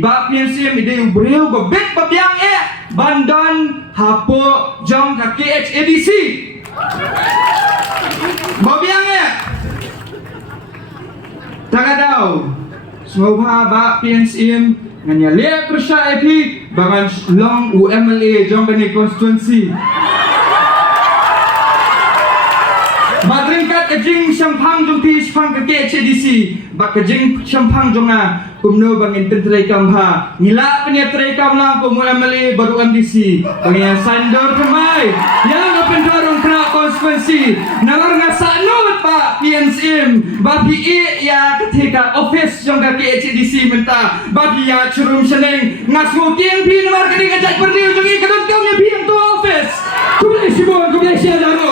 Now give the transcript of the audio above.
iba PNCM ide ubreu bebek babiang bandan hapo jong ka KHADC babiang tagadao semua ba PNCM nganya le persya EP bangan long UMLA jong kani constituency Madringkat kajing sampang jong pi sampang ke KHADC bak kajing sampang jong kumno bangin tentrai kamha ngila penya trai kamlang ko UMLA baru MDC bangin sandor kemai yang open dorong kena constituency nalar ngasanut pak PNCM babi ya ketika office jong ke KHADC menta babi ya curum seneng ngasmuking pi nomor kini ngajak perdiu jong ikadon kamnya pi yang tu office kumulai sibon kumulai siadaro